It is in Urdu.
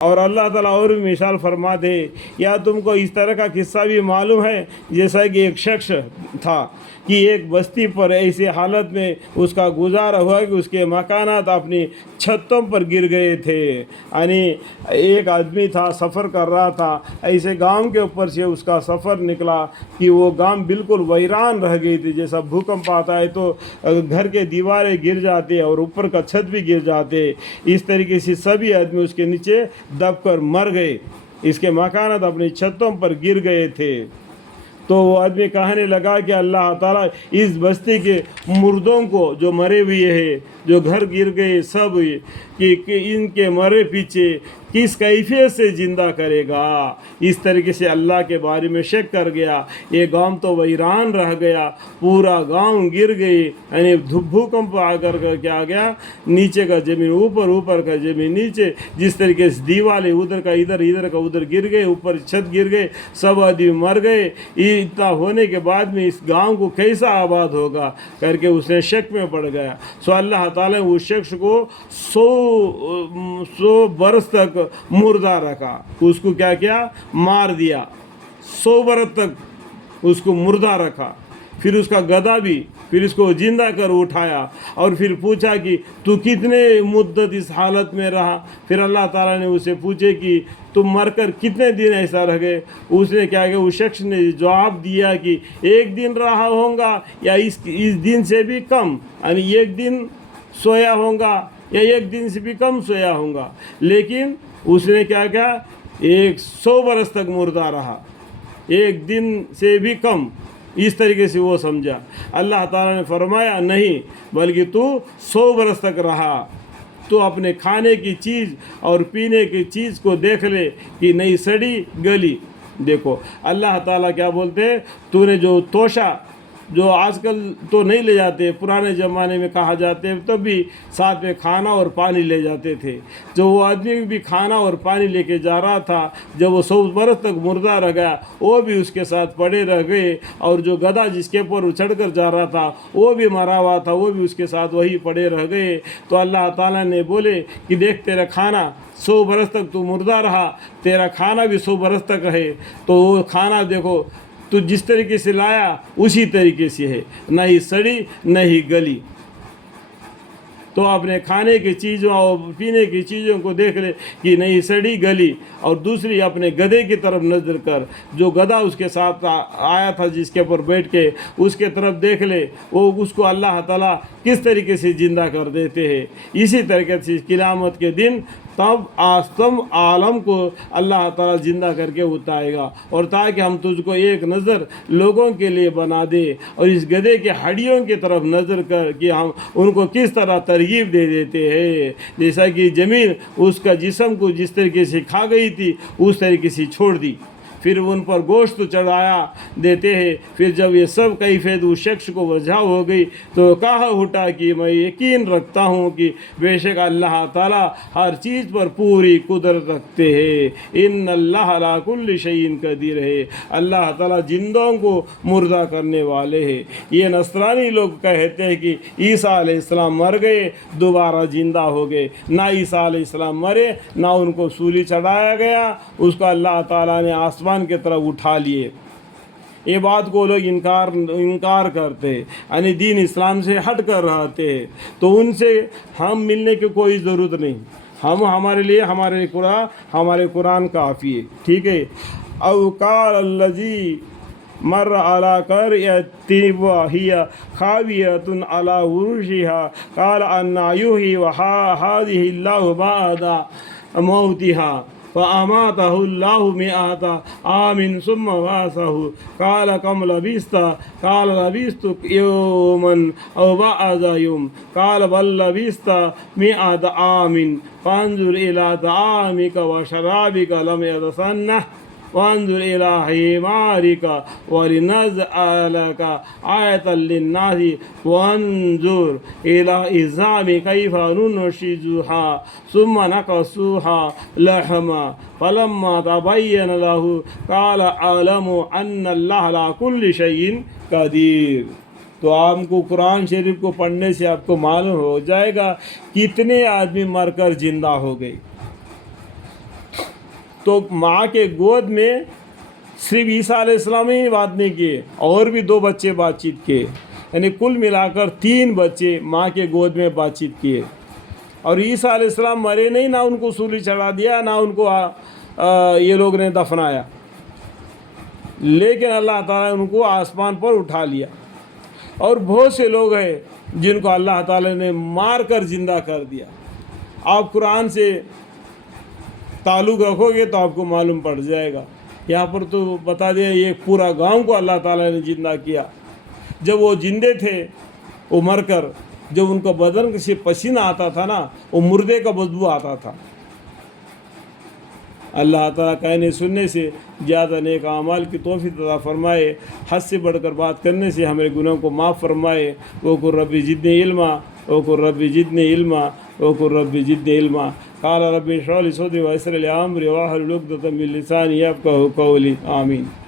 اور اللہ تعالیٰ اور بھی مثال فرماتے ہیں، یا تم کو اس طرح کا قصہ بھی معلوم ہے جیسا کہ ایک شخص تھا کہ ایک بستی پر ایسی حالت میں اس کا گزارا ہوا کہ اس کے مکانات اپنی چھتوں پر گر گئے تھے. یعنی ایک آدمی تھا، سفر کر رہا تھا، ایسے گاؤں کے اوپر سے اس کا سفر نکلا کہ وہ گاؤں بالکل ویران رہ گئی تھی. جیسا بھوکمپ آتا ہے تو گھر کے دیواریں گر جاتے اور اوپر کا چھت بھی گر جاتے، اس طریقے سے سبھی آدمی اس کے نیچے دب کر مر گئے. اس کے مکانات اپنی چھتوں پر گر گئے تھے. تو وہ آدمی کہنے لگا کہ اللہ تعالیٰ اس بستی کے مردوں کو جو مرے ہوئے ہیں، جو گھر گر گئے سب، کہ ان کے مرے پیچھے کس کیفیت سے زندہ کرے گا. اس طریقے سے اللہ کے بارے میں شک کر گیا. یہ گاؤں تو ویران رہ گیا، پورا گاؤں گر گئی. یعنی بھوکمپ آ کر کیا گیا، نیچے کا زمین اوپر، اوپر کا زمین نیچے، جس طریقے سے دیوالیں ادھر کا ادھر، ادھر کا ادھر گر گئے، اوپر چھت گر گئے، سب آدمی مر گئے. اتنا ہونے کے بعد میں اس گاؤں کو کیسا آباد ہوگا کر کے اس نے شک میں پڑ گیا. سو اللہ تعالیٰ نے اس شخص کو 100 برس تک مردہ رکھا. اس کو کیا کیا؟ مار دیا. 100 برس تک اس کو مردہ رکھا. پھر اس کا گدھا بھی، پھر اس کو زندہ کر اٹھایا اور پھر پوچھا کہ تو کتنے مدت اس حالت میں رہا. پھر اللہ تعالیٰ نے اسے پوچھے کہ تم مر کر کتنے دن ایسا رہ گئے. اس نے کیا کہ اس شخص نے جواب دیا کہ 1 دن رہا ہوں گا یا اس دن سے بھی کم، یعنی 1 دن سویا ہوں گا یا 1 دن سے بھی کم سویا ہوں گا. لیکن اس نے کیا کیا؟ 100 برس تک مردہ رہا، 1 دن سے بھی کم. اس طریقے سے وہ سمجھا. اللہ تعالیٰ نے فرمایا نہیں، بلکہ تو 100 برس تک رہا. تو اپنے کھانے کی چیز اور پینے کی چیز کو دیکھ لے کہ نہیں سڑی گلی. دیکھو اللہ تعالیٰ کیا بولتے ہیں، تو نے جو توشہ، جو آج کل تو نہیں لے جاتے، پرانے زمانے میں کہا جاتے تب بھی ساتھ میں کھانا اور پانی لے جاتے تھے. جو وہ آدمی بھی کھانا اور پانی لے کے جا رہا تھا، جب وہ 100 برس تک مردہ رہ گیا، وہ بھی اس کے ساتھ پڑے رہ گئے. اور جو گدھا جس کے اوپر چڑھ کر جا رہا تھا وہ بھی مرا ہوا تھا، وہ بھی اس کے ساتھ وہی پڑے رہ گئے. تو اللہ تعالیٰ نے بولے کہ دیکھ تیرا کھانا 100 برس تک تو مردہ رہا، تیرا کھانا بھی 100 برس تک ہے. تو وہ کھانا دیکھو تو جس طریقے سے لایا اسی طریقے سے ہے، نہ ہی سڑی نہ ہی گلی. تو اپنے کھانے کی چیزوں اور پینے کی چیزوں کو دیکھ لے کہ نہیں سڑی گلی. اور دوسری اپنے گدھے کی طرف نظر کر، جو گدھا اس کے ساتھ آیا تھا جس کے اوپر بیٹھ کے، اس کے طرف دیکھ لے، وہ اس کو اللہ تعالیٰ کس طریقے سے زندہ کر دیتے ہیں. اسی طریقے سے قیامت کے دن تب آستم عالم کو اللہ تعالیٰ زندہ کر کے اٹھائے گا. اور تاکہ ہم تجھ کو ایک نظر لوگوں کے لیے بنا دے، اور اس گدھے کے ہڈیوں کی طرف نظر کر کہ ہم ان کو کس طرح ترغیب دے دیتے ہیں. جیسا کہ زمین اس کا جسم کو جس طریقے سے کھا گئی تھی اس طریقے سے چھوڑ دی، پھر ان پر گوشت چڑھایا دیتے ہیں. پھر جب یہ سب کیفیت اس شخص کو وجہ ہو گئی تو کہا اٹھا کہ میں یقین رکھتا ہوں کہ بے شک اللہ تعالیٰ ہر چیز پر پوری قدرت رکھتے ہیں. ان اللہ علی کل شیء قدیر ہے. اللہ تعالیٰ زندوں کو مردہ کرنے والے ہیں. یہ نصرانی لوگ کہتے ہیں کہ عیسیٰ علیہ السلام مر گئے دوبارہ زندہ ہو گئے. نہ عیسیٰ علیہ السلام مرے، نہ ان کو سولی چڑھایا گیا، اس کو اللہ تعالیٰ نے آسمان کی طرف اٹھا لیے. یہ بات کو لوگ انکار کرتے ہیں، یعنی دین اسلام سے ہٹ کر رہتے ہیں. تو ان سے ہم ملنے کی کوئی ضرورت نہیں. ہمارے لیے ہمارے قرآن کافی ہے. ٹھیک ہے. او قال الذی مر علی قریۃ وہی خاویۃ علی عروشها قال انا یحیی هذه اللہ بعد موتها فأماته الله 100 عام ثم بعثه قال كم لبثت قال لبثت يوما أو بعض يوم قال بل لبثت 100 عام فانظر إلى طعامك وشرابك لم يتسنه وانظر إلى حمارك ولنجعلك آية للناس وانظر إلى العظام كيف ننشزها ثم نكسوها لحما فلما تبين له قال أعلم أن الله على كل شيء قدير. تو آپ کو قرآن شریف کو پڑھنے سے آپ کو معلوم ہو جائے گا کتنے آدمی مر کر زندہ ہو گئے. تو ماں کے گود میں صرف عیسیٰ علیہ السلام ہی بات نہیں کیے، اور بھی 2 بچے بات چیت کیے، یعنی کل ملا کر 3 بچے ماں کے گود میں بات چیت کیے۔ اور عیسیٰ علیہ السلام مرے نہیں، نہ ان کو سولی چڑھا دیا، نہ ان کو یہ لوگ نے دفنایا، لیکن اللہ تعالیٰ نے ان کو آسمان پر اٹھا لیا۔ اور بہت سے لوگ ہیں جن کو اللہ تعالیٰ نے مار کر زندہ کر دیا۔ آپ قرآن سے تعلق رکھو گے تو آپ کو معلوم پڑ جائے گا۔ یہاں پر تو بتا دیا یہ پورا گاؤں کو اللہ تعالیٰ نے زندہ کیا۔ جب وہ زندے تھے، وہ مر کر جب ان کو بدن سے پسینہ آتا تھا نا، وہ مردے کا بدبو آتا تھا۔ اللہ تعالیٰ کہنے سننے سے زیادہ نیک اعمال کی توفیق عطا فرمائے، حد سے بڑھ کر بات کرنے سے ہمارے گناہوں کو معاف فرمائے۔ وقل رب زدنی علما، وقل رب زدنی علما، وقل رب زدنی علما۔ قال رب اشرح لي صدري ويسر لي امري واحلل عقدة من لساني يفقهوا قولي آمین۔